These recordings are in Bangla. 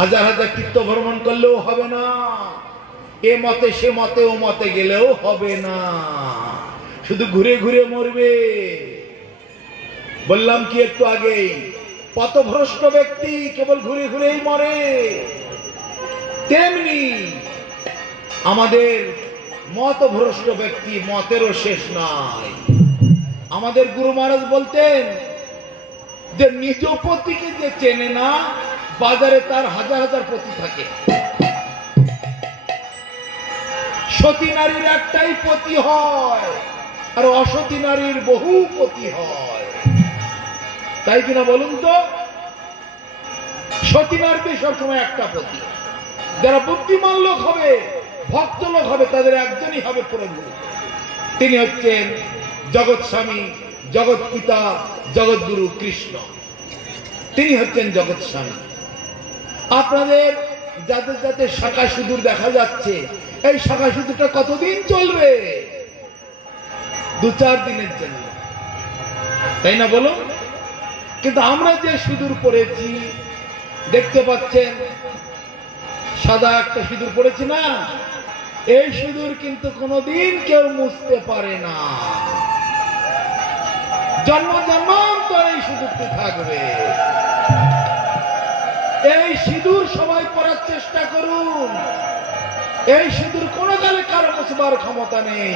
হাজার হাজার তীর্থ ভ্রমণ করলেও হবে না, এ মতে সে মতে ও মতে গেলেও হবে না, শুধু ঘুরে ঘুরে মরবে। বললাম কি একটু আগেই, পথভ্রষ্ট ব্যক্তি কেবল ঘুরে ঘুরেই মরে। তেমনি আমাদের মতভ্রষ্ট ব্যক্তি, মতেরও শেষ নাই। আমাদের গুরু মহারাজ বলতেন যে নিজ পতিকে যে চেনে না, বাজারে তার হাজার হাজার পতি থাকে। সতী নারীর একটাই পতি হয়, আর অসতী নারীর বহু পতি হয়, তাই কিনা বলুন তো? সতী নারীর সবসময় একটা পতি। যারা বুদ্ধিমান লোক হবে, ভক্ত লোক হবে, তাদের একজনই হবে প্রভু। তিনি হচ্ছেন জগৎ স্বামী, জগৎ পিতা, জগৎগুরু কৃষ্ণ। তিনি হচ্ছেন জগৎ স্বামী। আপনাদের যাদের যাদের শাখা সিঁদুর দেখা যাচ্ছে, এই শাখা সিঁদুরটা কতদিন চলবে? 2-4 দিনের জন্য, তাই না বলো? কিন্তু আমরা যে সিঁদুর পরেছি, দেখতে পাচ্ছেন সাদা একটা সিঁদুর পরেছি না, এই সিঁদুর কিন্তু কোনোদিন কেউ মুছতে পারে না। জন্ম জন্মান্তর এই সিঁদুরটি থাকবে। এই সিঁদুর সবাই পরার চেষ্টা করুন। এই সিঁদুর কোনো কালে কারো মুছবার ক্ষমতা নেই।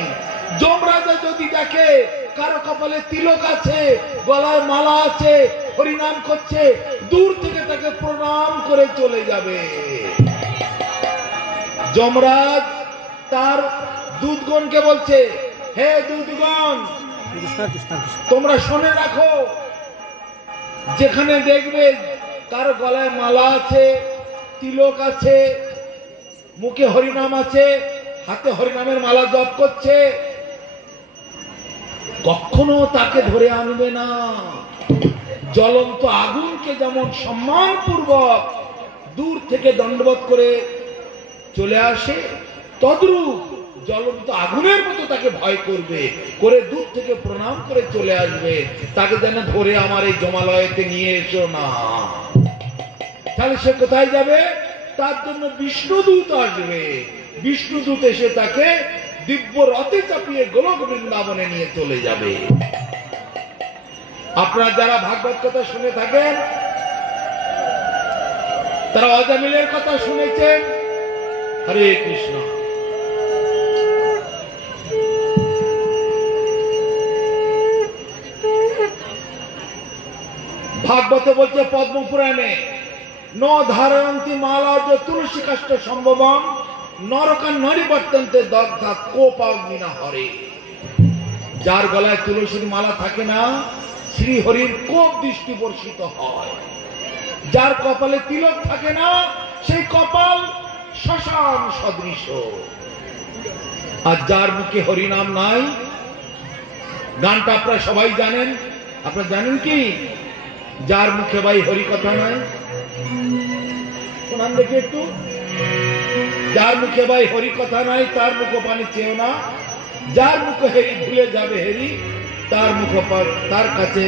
যমরাজা যদি দেখে কারো কপালে তিলক আছে, গলায় মালা আছে, হরিনাম করছে, দূর থেকে তাকে প্রণাম করে চলে যাবে। যমরাজ তার দূতগণকে বলছে, হে দূতগণ, তোমরা শুনে রাখো, যেখানে দেখবে কারো গলায় মালা আছে, তিলক আছে, মুখে হরিনাম আছে, হাতে হরিনামের মালা জপ করছে, কখনো তাকে ধরে আনবে না। জ্বলন্ত আগুনকে যেমন সম্মানপূর্বক দূর থেকে দণ্ডবোধ করে চলে আসে, তদ্রূপ জ্বলন্ত আগুনের মতো তাকে ভয় করবে, করে দূর থেকে প্রণাম করে চলে আসবে। তাকে যেন ধরে আমার এই জমালয়তে নিয়ে এসো না। তাহলে সে কোথায় যাবে? তার জন্য বিষ্ণুদূত আসবে। বিষ্ণুদূত এসে তাকে দিব্য রথে চাপিয়ে গোলক বৃন্দাবনে নিয়ে চলে যাবে। আপনারা যারা ভাগবত কথা শুনে থাকেন, তারা অজামিলের কথা শুনেছেন। হরে কৃষ্ণ। ভাগবতে বলছে পদ্মপুরাণে, ন ধারয়ন্তি মালা যে তুলসী কাষ্ঠ সম্ভবম নরকান নরিবর্তন্তে দগ্ধা কোপাগ্নিনা হরে। যার গলায় তুলসীর মালা থাকে না, শ্রী হরির কোপ দৃষ্টি বর্ষিত হয়। যার কপালে তিলক থাকে না, সেই কপাল শ্মশান সদৃশ। আর যার মুখে হরিনাম নাই, গানটা আপনারা সবাই জানেন। আপনারা জানেন কি? যার মুখে ভাই হরি কথা নাই, শোনান দেখি একটু। যার মুখে ভাই হরি কথা নাই, তার মুখ পানি চেও না। যার মুখে হেরি ভুলে যাবে হেরি, তার মুখ তার কাছে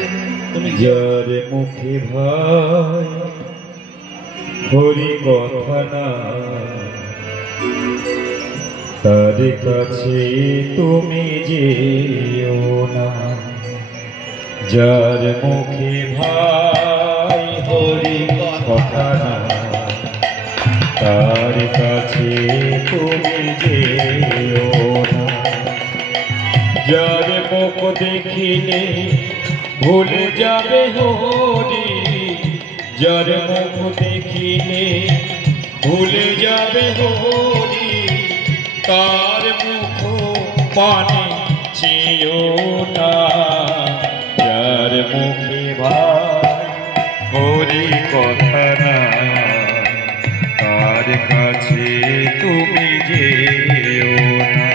তুমি। যার মুখে ভাই হরি কথা না, তার কাছে তুমি যেও না। যার মুখে ভাই হরি কথা না, তার কাছে তুমি যেও না। যার মুখ দেখিলে ভুলে যাবে হরি, যার মুখ দেখিলে ভুলে যাবে হরি, তার মুখ পানে চেও না। যার মুখে ভাই হরি কথা না, তার কাছে তুমি যেও না।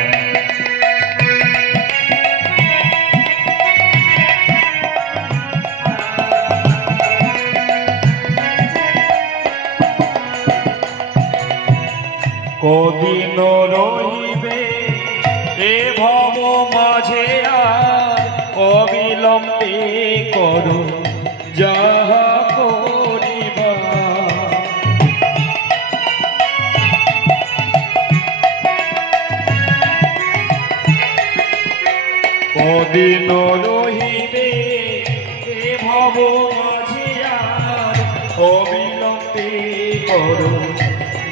কদিন রহিবে এ ভব মাঝে, আর অবিলম্বে করো যাহা করিবা। অবিলম্বে করো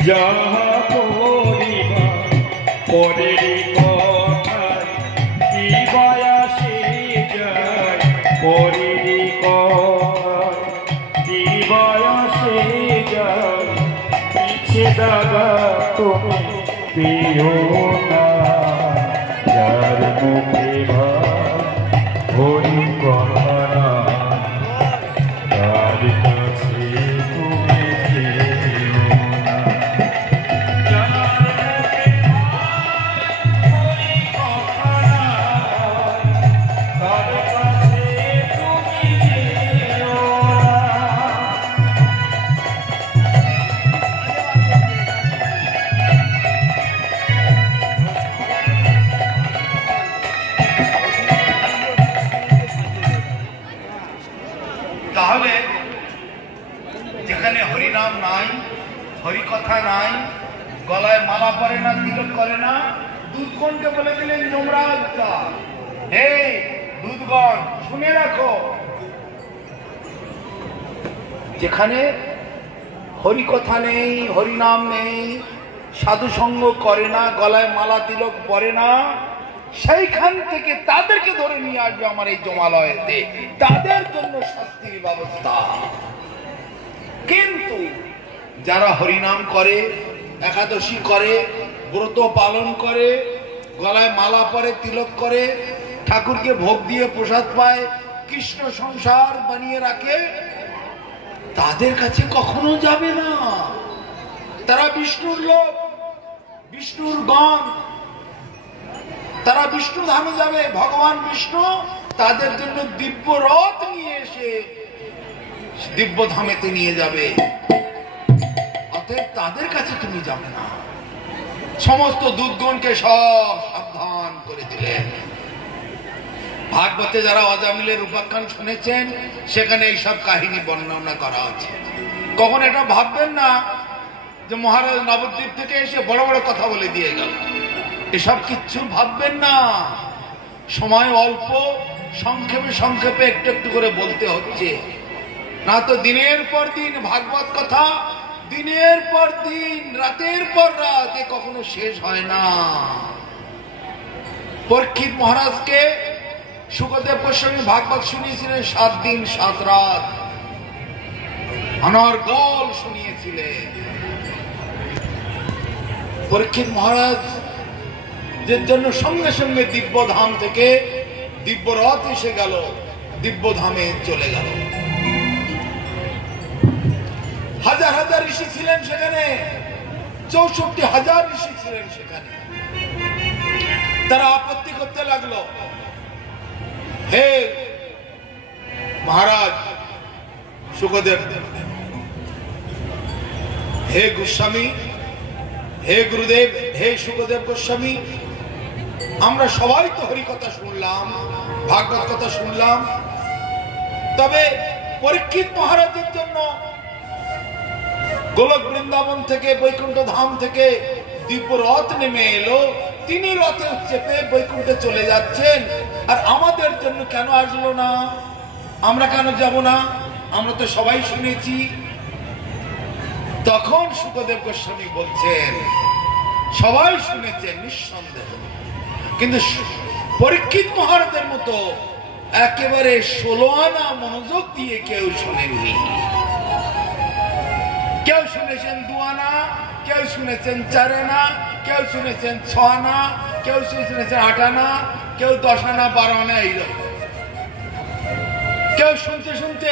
যাহা করিবা, পরের কথায় কি বায়াসে যায়, পরের কথায় কি বায়াসে যায়, পিছে দাগা তুমি পেও না, যার মুখে হরি কথা তার কাছে তুমি যেও না, যার মুখে হরি কথা তার কাছে তুমি যেও না। তাহলে যেখানে হরিনাম নাই, হরি কথা নাই, গলায় মালা পরে না, তিলক করে না, দুধগণকে বলে দিলেন যমরাজ, হে দুধগণ শুনে রাখো, যেখানে হরি কথা নেই, হরিনাম নেই, সাধু সঙ্গ করে না, গলায় মালা তিলক পরে না, সেইখান থেকে তাদেরকে ধরে নিয়ে আসবে আমার এই জমালয়েতে, তাদের জন্য শাস্তির ব্যবস্থা। কিন্তু যারা হরিনাম করে, একাদশী করে, ব্রত পালন করে, গলায় মালা পরে, তিলক করে, ঠাকুরকে ভোগ দিয়ে প্রসাদ পায়, কৃষ্ণ সংসার বানিয়ে রাখে, তাদের কাছে কখনো যাবে না। তারা বিষ্ণুর লোক, বিষ্ণুর গণ, তারা বিষ্ণু ধামে যাবে। ভগবান বিষ্ণু তাদের জন্য দিব্য রথ নিয়ে এসে দিব্য ধামেতে নিয়ে যাবে, অতএব তাদের কাছে তুমি যাবে না। সমস্ত দুধগণকে সব সাবধান করে দিলেন। ভাগবতে যারা অজামিলের উপাখ্যান শুনেছেন, সেখানে এইসব কাহিনী বর্ণনা করা আছে। কখন এটা ভাববেন না যে মহারাজ নবদ্বীপ থেকে এসে বড় বড় কথা বলে দিয়ে গেল, এসব কিচ্ছু ভাববেন না। সময় অল্প, সংক্ষেপে সংক্ষেপে একটু একটু করে বলতে হচ্ছে, না তো দিনের পর দিন ভাগবত কথা, দিনের পর দিন, রাতের পর রাত, এ কখনো শেষ হয় না। পরীক্ষিত মহারাজকে শুকদেব গোস্বামী ভাগবত শুনিয়েছিলেন 7 দিন 7 রাত, অনর্গল শুনিয়েছিলেন। পরীক্ষিত মহারাজ এর জন্য সঙ্গে সঙ্গে দিব্য ধাম থেকে দিব্য রথ এসে গেল, দিব্য ধামে চলে গেল। হাজার হাজার ঋষি ছিলেন সেখানে, 64,000 ঋষি ছিলেন সেখানে। তারা আপত্তি করতে লাগলো, হে মহারাজ শুকদেব, হে গোস্বামী, হে গুরুদেব, হে শুকদেব গোস্বামী, আমরা সবাই তো হরি কথা শুনলাম, ভাগবত কথা শুনলাম, তবে পরীক্ষিত মহারাজের জন্য গোলক বৃন্দাবন থেকে, বৈকুণ্ঠ ধাম থেকে দিব্য রথ নেমে এলো, তিনি রথে চেপে বৈকুণ্ঠে চলে যাচ্ছেন, আর আমাদের জন্য কেন আসলো না? আমরা কেন যাব না? আমরা তো সবাই শুনেছি। তখন শুকদেব গোস্বামী বলছেন, সবাই শুনেছেন নিঃসন্দেহ, কিন্তু পরীক্ষিত মহারাজের মতো একেবারে 16 আনা মনোযোগ দিয়ে কেউ শোনেননি। কেউ শুনেছেন 2 আনা, কেউ শুনেছেন 4 আনা, কেউ শুনেছেন 6 আনা, কেউ শুনেছেন 8 আনা, কেউ 10 আনা 12 আনা, এইরকম। কেউ শুনতে শুনতে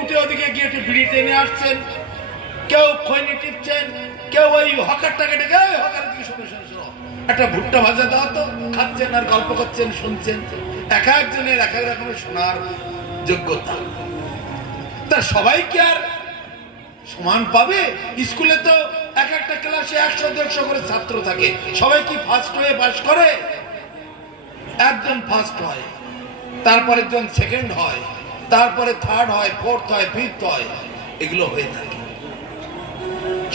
উঠে ওদিকে গিয়ে একটু বিড়ি টেনে আসছেন, কেউ খৈনি টিপছেন, কেউ ওই হকারটাকে ডেকে হকারের দিকে শুনে শুনে শোনো, একটা ভুট্টা ভাজা দাও তো, খাচ্ছেন আর গল্প করছেন, শুনছেন। এক একজনের এক এক রকমের শোনার যোগ্যতা। তা সবাই কি আর সমান পাবে? স্কুলে তো এক একটা ক্লাসে 100-150 করে ছাত্র থাকে, সবাই কি ফার্স্ট হয়ে পাস করে? একজন ফার্স্ট হয়, তারপরে একজন সেকেন্ড হয়, তারপরে থার্ড হয়, ফোর্থ হয়, ফিফথ হয়, এগুলো হয়ে থাকে।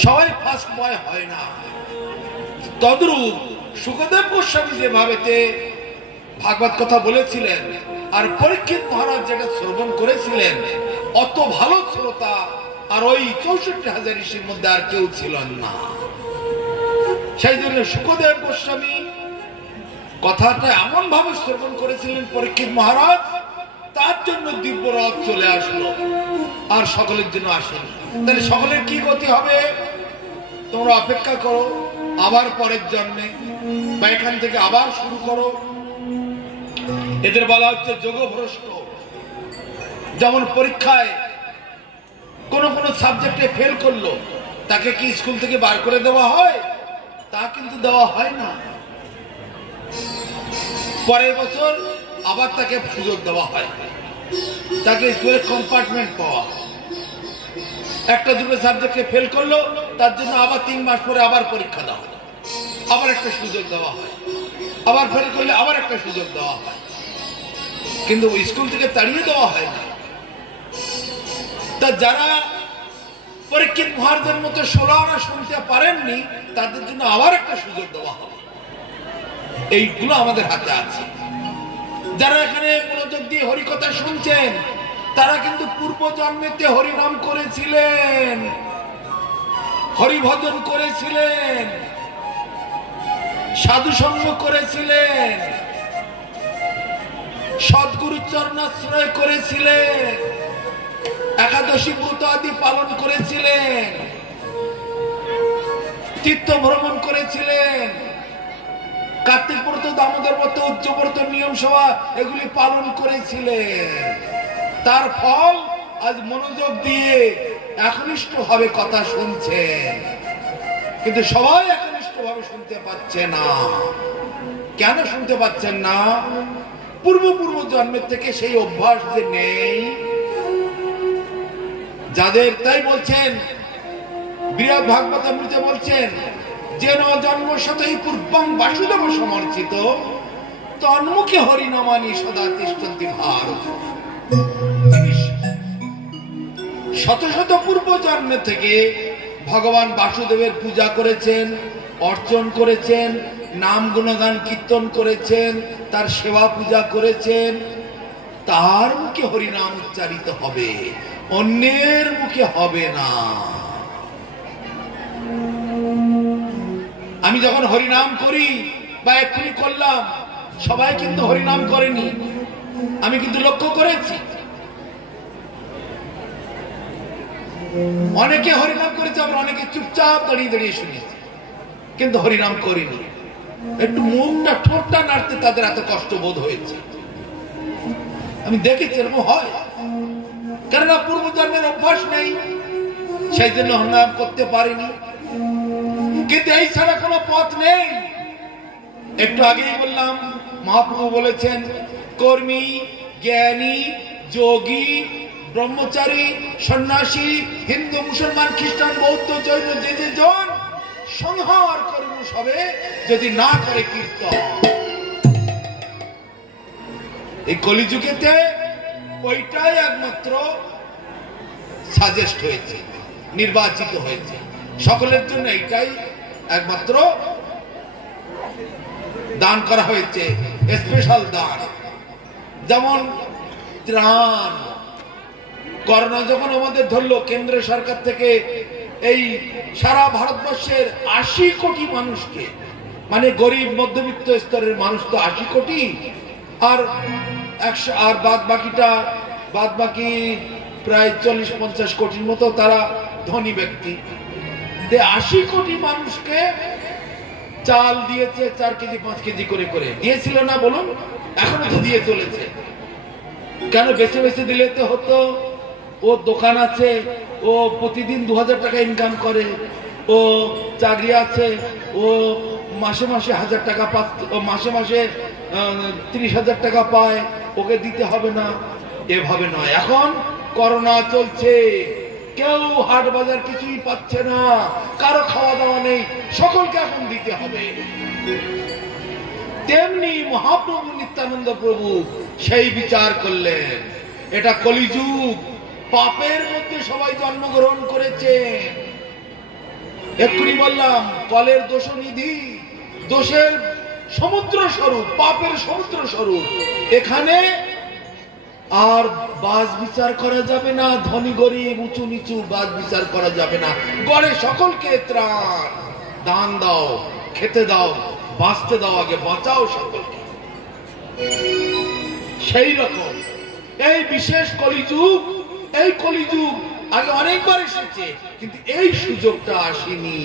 সবাই ফার্স্ট বয় হয় না। তদ্রূপ শুকদেব গোস্বামী যেভাবে ভাগবত কথা বলেছিলেন, আর পরীক্ষিত মহারাজ যেটা শ্রবণ করেছিলেন, অত ভালো শ্রোতা আর ওই 64,000 ঋষির মধ্যে আর কেউ ছিলেন না। সেই জন্য শুকদেব গোস্বামী কথাটা এমন ভাবে শ্রবণ করেছিলেন পরীক্ষিত মহারাজ, তার জন্য দিব্য রথ চলে আসলো, আর সকলের জন্য আসেন। তাহলে সকলের কি গতি হবে? তোমরা অপেক্ষা করো আবার পরের জন্মে, বা এখান থেকে আবার শুরু করো। এদের বলা হচ্ছে যোগভ্রষ্ট। যেমন পরীক্ষায় কোন কোন সাবজেক্টে ফেল করলো, তাকে কি স্কুল থেকে বার করে দেওয়া হয়? তা কিন্তু দেওয়া হয় না। পরের বছর আবার তাকে সুযোগ দেওয়া হয়, তাকে স্কুলে কম্পার্টমেন্ট পাওয়া। একটা দুটো সাবজেক্টে ফেল করলো, তার জন্য আবার 3 মাস পরে আবার পরীক্ষা দেওয়া হয়, আবার একটা সুযোগ দেওয়া হয়। আবার ফেল করলে আবার একটা সুযোগ দেওয়া হয়, কিন্তু স্কুল থেকে তাড়িয়ে দেওয়া হয় না। তা যারা পরীক্ষিত মহারাজের মতো 16 আনা শুনতে পারেননি, তাদের জন্য আবার একটা সুযোগ দেওয়া হবে। এইগুলো আমাদের হাতে আছে। যারা এখানে মনোযোগ দিয়ে হরিকথা শুনছেন, তারা কিন্তু পূর্ব জন্মেতে হরিনাম করেছিলেন, হরিভজন করেছিলেন, সাধু সঙ্গ করেছিলেন, সদ্গুরু চরণাশ্রয় করেছিলেন, একাদশী ব্রত আদি পালন করেছিলেন, তীর্থ ভ্রমণ করেছিলেন, কার্তিক ব্রত, দামোদর ব্রত, উচ্চব্রত, নিয়ম সভা এগুলি পালন করেছিলেন। তার ফল আজ মনোযোগ দিয়ে একনিষ্ঠ ভাবে কথা শুনছেন, কিন্তু সবাই একনিষ্ঠ ভাবে শুনতে পাচ্ছে না। কেন শুনতে পাচ্ছেন না? পূর্ব জন্মের থেকে সেই অভ্যাস যে নেই যাদের। তাই বলছেন বিরাট ভাগবতামৃতে বলছেন, যে ন জন্ম শতই পূর্বং বাসুদেব সমর্চিত তন্মুখে হরিনামানি সদা তিষ্ঠন্তি ভারত। শত শত পূর্ব জন্মে থেকে ভগবান বাসুদেবের পূজা করেছেন, অর্চন করেছেন, নাম গুণগান কীর্তন করেছেন, তার সেবা পূজা করেছেন। তার মুখে হরিনাম উচ্চারিত হবে, অন্যের মুখে হবে না। আমি যখন হরিনাম করি বা এক্ষুনি করলাম, সবাই কিন্তু হরিনাম করেনি। আমি কিন্তু লক্ষ্য করেছি অনেকে হরিনাম করেছে, আবার অনেকে চুপচাপ দাঁড়িয়ে দাঁড়িয়ে শুনেছে, কিন্তু হরিনাম করিনি। একটু মুখটা ঠোঁটটা নাড়তে তাদের এত কষ্ট বোধ হয়েছে। আমি দেখেছি এরকম হয়, কেননা পূর্ব জন্মের অভ্যাস নেই, সেই জন্য হরিনাম করতে পারিনি। কিন্তু এই ছাড়া কোনো পথ নেই। একটু আগেই বললাম, মহাপ্রভু বলেছেন কর্মী, জ্ঞানী, যোগী, ব্রহ্মচারী, সন্ন্যাসী, হিন্দু, মুসলমান, খ্রিস্টান, বৌদ্ধ, জৈন যে যে জন সংহার করব সবে যদি না করে কীর্তন। এই কলিযুগেতে ওইটাই একমাত্র সাজেস্ট হয়েছে, নির্বাচিত হয়েছে সকলের জন্য। এইটাই একমাত্র দান করা হয়েছে, স্পেশাল দান। যেমন ত্রাণ, করোনা যখন আমাদের ধরলো, কেন্দ্র সরকার থেকে এই সারা ভারতবর্ষের 80 কোটি মানুষকে, মানে গরিব মধ্যবিত্ত স্তরের মানুষ তো 80 কোটি, আর বাদ বাকি প্রায় 40-50 কোটির মতো তারা ধনী ব্যক্তি। 80 কোটি মানুষকে চাল দিয়েছে 4 কেজি 5 কেজি করে করে। দিয়েছিল না বলুন? এখনো তো দিয়ে চলেছে। কেন বেছে বেছে দিলে তো হতো। ও দোকান আছে, ও প্রতিদিন 2000 টাকা ইনকাম করে, ও চাকরি আছে, ও মাসে মাসে 1000 টাকা মাসে মাসে 30,000 টাকা পায়, ওকে দিতে হবে না। এভাবে নয়। এখন করোনা চলছে, কেউ হাট বাজার কিছুই পাচ্ছে না, কারো খাওয়া দাওয়া নেই, সকলকে এখন দিতে হবে। তেমনি মহাপ্রভু নিত্যানন্দ প্রভু সেই বিচার করলেন। এটা কলিযুগ, পাপের মধ্যে সবাই জন্মগ্রহণ করেছে। এক্ষুনি বললাম কলের দোষনিধি, দোষের সমুদ্র স্বরূপ, পাপের সমুদ্র স্বরূপ। এখানে আর বাস বিচার করা যাবে না, ধনী গরিব উঁচু নিচু বাস বিচার করা যাবে না। গড়ে সকলকে ত্রাণ দান দাও, খেতে দাও, বাঁচতে দাও, আগে বাঁচাও সকলকে। সেই রকম এই বিশেষ কলিযুগ, এই কলিযুগ আগে অনেকবার এসেছে, কিন্তু এই সুযোগটা আসেনি।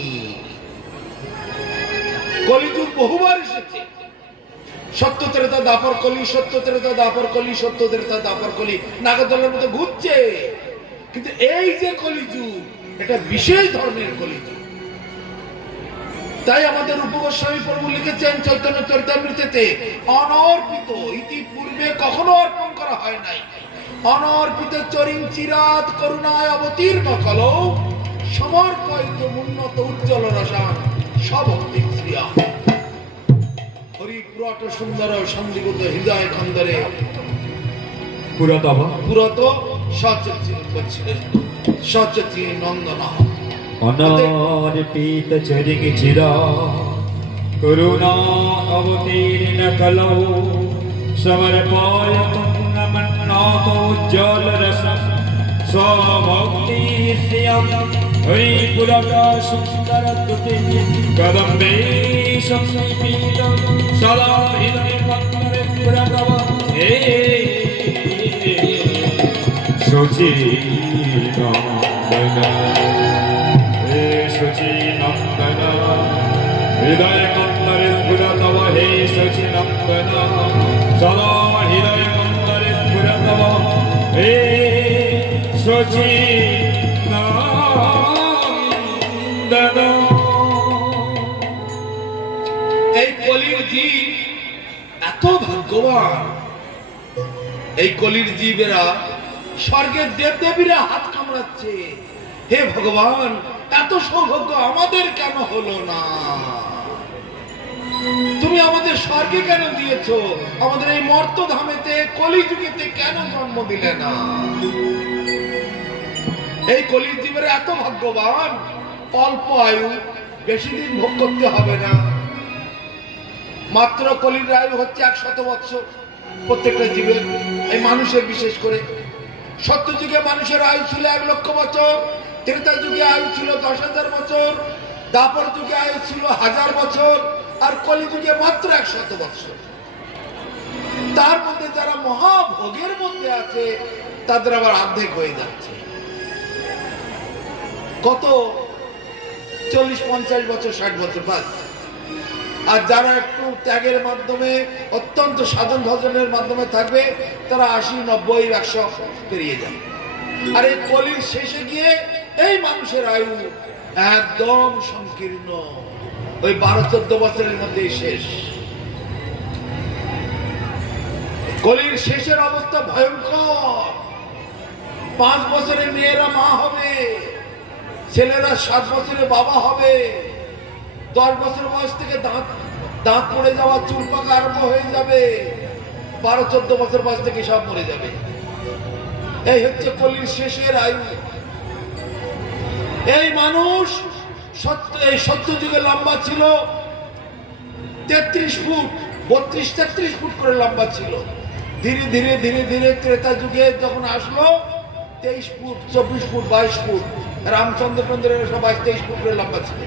কলিযুগ বহুবার এসেছে, সত্য ত্রেতা দাপর কলি, সত্য ত্রেতা দাপর কলি, সত্য ত্রেতা দাপর কলি নাগরদোলার মতো ঘুরছে। কিন্তু এই যে কলিযুগ, এটা বিশেষ ধরনের কলিযুগ। তাই আমাদের উপগোস্বামী প্রভু লিখেছেন চৈতন্য চরিতামৃতেতে, অনর্পিত ইতিপূর্বে কখনো অর্পণ করা হয় নাই, অনর্পিত চরিং চিরাত করুণায় অবতীর্ণ কলৌ সমর্পিত উন্নত উজ্জ্বল রসান সভক্তি শ্রিয়া হরি পুরট সুন্দর সন্দীভূত হৃদয় খন্দরে পুরত সচেতী নন্দন অনর্পিত চরিং চিরা করুণা অবতীর্ণ কলৌ সমর্পয়তুম নমন্নাথ উজ্জ্বল রসম স্বভক্তি শ্রিয়ম হরি পুরট সুন্দর দুতি কদম্বে সংপীত সদা হৃদয় কন্দরে পুরতব হে শুচি নন্দন, হে শুচি নন্দন, হৃদয় কন্দরে পুরতব হে শুচি নন্দন, সদা হৃদয় কন্দরে পুরতব হে শুচি নন্দন। এই কলির জীব এত ভাগ্যবান, এই কলির জীবেরা স্বর্গের দেবদেবীরা হাত কামড়াচ্ছে, হে ভগবান এত সৌভাগ্য আমাদের কেন হলো না? তুমি আমাদের স্বর্গে কেন দিয়েছো? আমাদের এই মর্ত ধামেতে কলিযুগেতে কেন জন্ম দিলে না? এই কলির জীবেরা এত ভাগ্যবান, অল্প আয়ু, বেশি দিন ভোগ করতে হবে না। মাত্র কলির আয়ু হচ্ছে 100 বৎসর প্রত্যেকটা জীবের, এই মানুষের বিশেষ করে। সত্য যুগে মানুষের আয়ু ছিল 1 লক্ষ বছর, ত্রেতা যুগে আয়ু ছিল 10,000 বছর, দাপর যুগে আয়ু ছিল 1000 বছর, আর কলি যুগে মাত্র 100 বছর। তার মধ্যে যারা মহাভোগের মধ্যে আছে তাদের আবার অর্ধেক হয়ে যাচ্ছে। কত 40-50 বছর, 60 বছর বাস। আর যারা একটু ত্যাগের মাধ্যমে, অত্যন্ত সাধন ভজনের মাধ্যমে থাকবে, তারা 80, 90, 100 পেরিয়ে যাবে। আর এই কলির শেষে গিয়ে এই মানুষের আয়ু একদম সংকীর্ণ, ওই 12-14 বছরের মধ্যে শেষ। কলির শেষের অবস্থা ভয়ঙ্কর। 5 বছরে মেয়েরা মা হবে, ছেলেরা 7 বছরে বাবা হবে, 10 বছর বয়স থেকে দাঁত পড়ে যাওয়া, চুল পাকা আরম্ভ হয়ে যাবে, 12-14 বছর বয়স থেকে সব মরে যাবে। এই হচ্ছে কলির শেষের আয়ু। এই মানুষ সত্য যুগে লম্বা ছিল 33 ফুট, 32-33 ফুট করে লম্বা ছিল। ধীরে ধীরে ধীরে ধীরে ত্রেতা যুগে যখন আসলো 23 ফুট, 24 ফুট, 22 ফুট, রামচন্দ্রের সব 22-23 ফুট করে লম্বা ছিল।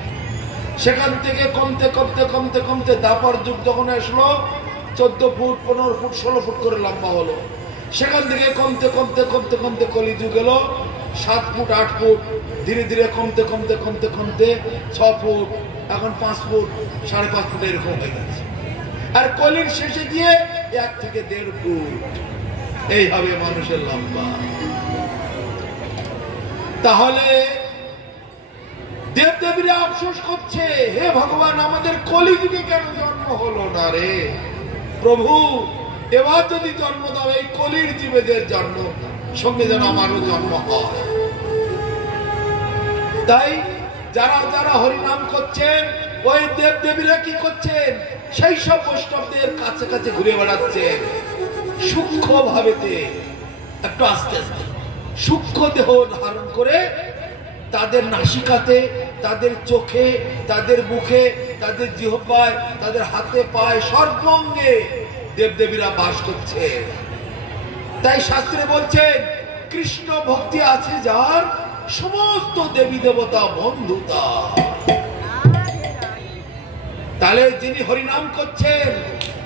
সেখান থেকে কমতে কমতে কমতে কমতে দাপর যুগ যখন আসলো 14 ফুট, 15 ফুট, 16 ফুট করে লম্বা হলো। সেখান থেকে কমতে কমতে কমতে কমতে কলিযুগ এলো 7 ফুট, 8 ফুট, ধীরে ধীরে কমতে কমতে কমতে কমতে 6 ফুট, এখন 5 ফুট, 5.5 ফুট এরকম হয়ে গেছে। আর কলির শেষে গিয়ে 1 থেকে 1.5 ফুট এই হবে মানুষের লম্বা। তাহলে দেবদেবীরা আফসোস করছে, হে ভগবান আমাদের কলিযুগে কেন জন্ম হলো না রে প্রভু? এবার যদি জন্ম দাও, এই কলির জীবেদের জন্ম সঙ্গে যেন আমারও জন্ম হয়। তাই যারা যারা হরিনাম করছেন, ওই দেবদেবীরা কি করছেন? সেই সব বৈষ্ণবদের কাছে কাছে ঘুরে বেড়াচ্ছেন সূক্ষ্ম ভাবেতে, একটু আস্তে আস্তে সূক্ষ্ম দেহ ধারণ করে তাদের নাসিকাতে, তাদের চোখে, তাদের মুখে, তাদের জিহ্বায়, তাদের হাতে পায়ে, সর্বাঙ্গে দেবদেবীরা বাস করছে। তাই শাস্ত্রে বলছেন কৃষ্ণ ভক্তি আছে যার, সমস্ত দেবী দেবতা বন্ধুতা। তাহলে যিনি হরিনাম করছেন,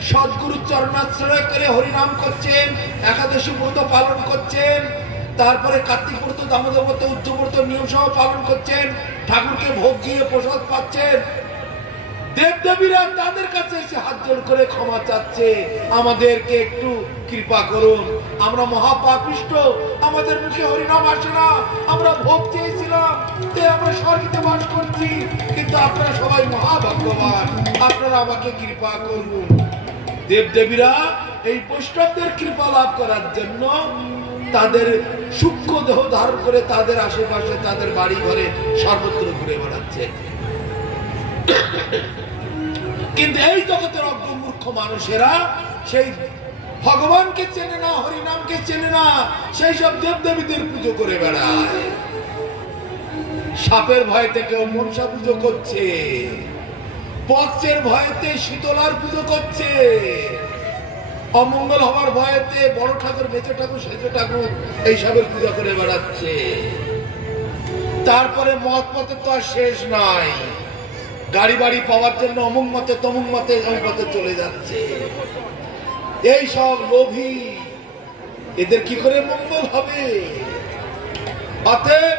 সদ্গুরু চরণাশ্রয় করে হরিনাম করছেন, একাদশী ব্রত পালন করছেন, তারপরে কার্তিক ব্রত, দামোদর ব্রত, উদ্ধব ব্রত নিয়ম সহ পালন করছেন, ঠাকুরকে ভোগ দিয়ে প্রসাদ পাচ্ছেন, দেবদেবীরা তাদের কাছে এসে হাত জোড় করে ক্ষমা চাচ্ছে, আমাদেরকে একটু কৃপা করুন, আমরা মহাপাপিষ্ট, আমাদের মুখে হরিনাম আসে না, আমরা ভোগ চেয়েছিলাম, তাই আমরা স্বর্গে বাস করছি, কিন্তু আপনারা সবাই মহাভাগ্যবান, আপনারা আমাকে কৃপা করুন। দেবদেবীরা এই বৈষ্ণবদের কৃপা লাভ করার জন্য তাদের সূক্ষ্ম দেহ ধারণ করে তাদের আশেপাশে, তাদের বাড়ি ঘরে সর্বত্র ঘুরে বেড়াচ্ছে। কিন্তু এই জগতের অজ্ঞ মূর্খ মানুষেরা সেই ভগবানকে চেনে না, হরিনামকে চেনে না, সেই সব দেবদেবীদের পুজো করে বেড়ায়। সাপের ভয়তে কেউ মনসা পুজো করছে, পক্ষের ভয়তে শীতলার পুজো করছে, অমঙ্গল হবার ভয়তে বড় ঠাকুর, বেঁচে ঠাকুর, সেজে ঠাকুর এইসবের পুজো করে বেড়াচ্ছে। তারপরে মত পথে তো আর শেষ নাই, গাড়ি বাড়ি পাওয়ার জন্য অমুক মতে তমুক মতে ওই মতে চলে যাচ্ছে। এই সব লোভী, এদের কি করে মঙ্গল হবে? অতএব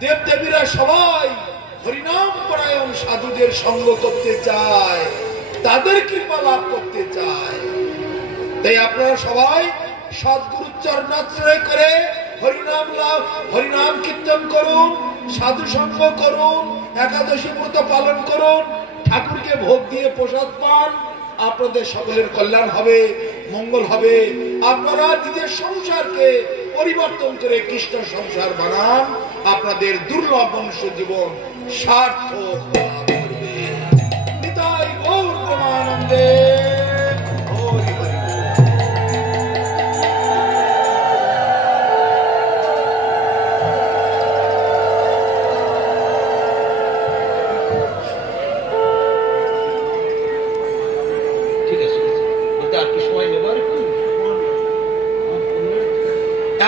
দেবদেবীরা সবাই হরিনাম পরায়ণ সাধুদের সঙ্গ করতে চায়, তাদের কৃপা লাভ করতে চায়। তাই আপনারা সবাই সদ্গুরু চরণাশ্রয় করে হরিনাম লাভ, হরিনাম কীর্তন করুন, সাধু সঙ্গ করুন, একাদশী ব্রত পালন করুন, ঠাকুরকে ভোগ দিয়ে প্রসাদ পান, আপনাদের সকলের কল্যাণ হবে, মঙ্গল হবে। আপনারা নিজের সংসারকে পরিবর্তন করে কৃষ্ণ সংসার বানান, আপনাদের দুর্লভ মনুষ্য জীবন সার্থক করবে। নিতাই গৌর প্রেমানন্দে।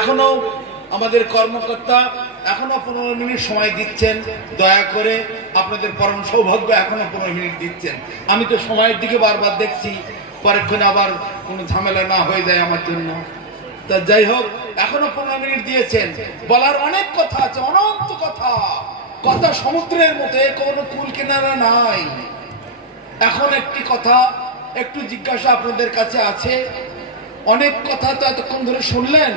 এখনো আমাদের কর্মকর্তা এখনো 15 মিনিট সময় দিচ্ছেন, দয়া করে আপনাদের পরম সৌভাগ্য, এখনো 15 মিনিট দিচ্ছেন। আমি তো সময়ের দিকে বারবার দেখছি, পরেক্ষণে আবার কোনো ঝামেলা না হয়ে যায় আমার জন্য। তা যাই হোক, এখনো 15 মিনিট দিয়েছেন। বলার অনেক কথা আছে, অনন্ত কথা, কথা সমুদ্রের মতো, কোনো কুল কিনারা নাই। এখন একটি কথা, একটু জিজ্ঞাসা আপনাদের কাছে আছে। অনেক কথা তো এতক্ষণ ধরে শুনলেন,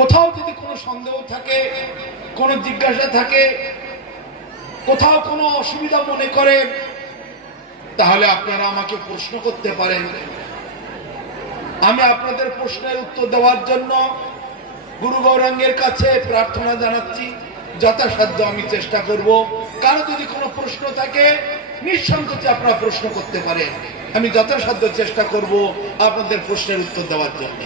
কোথাও যদি কোনো সন্দেহ থাকে, কোনো জিজ্ঞাসা থাকে, কোথাও কোনো অসুবিধা মনে করেন, তাহলে আপনারা আমাকে প্রশ্ন করতে পারেন। আমি আপনাদের প্রশ্নের উত্তর দেওয়ার জন্য গুরু গৌরাঙ্গের কাছে প্রার্থনা জানাচ্ছি, যথাসাধ্য আমি চেষ্টা করব। কারো যদি কোনো প্রশ্ন থাকে নিঃসংকোচে আপনারা প্রশ্ন করতে পারেন, আমি যথাসাধ্য চেষ্টা করব আপনাদের প্রশ্নের উত্তর দেওয়ার জন্য।